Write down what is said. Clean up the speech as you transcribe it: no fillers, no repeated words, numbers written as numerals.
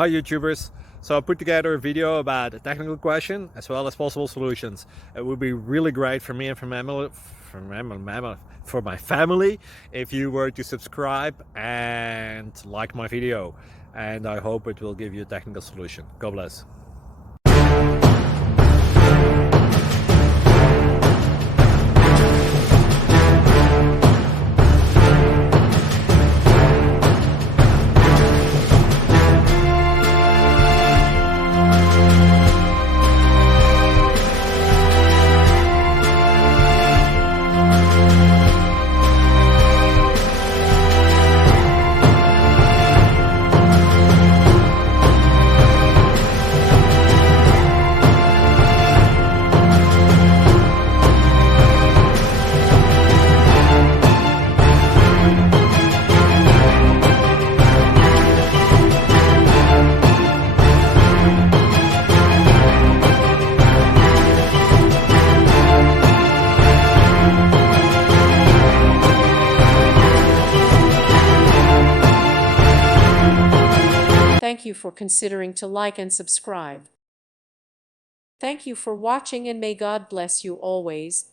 Hi YouTubers. So I put together a video about a technical question as well as possible solutions. It would be really great for me and for my family if you were to subscribe and like my video. And I hope it will give you a technical solution. God bless. Thank you for considering to like and subscribe. Thank you for watching, and may God bless you always.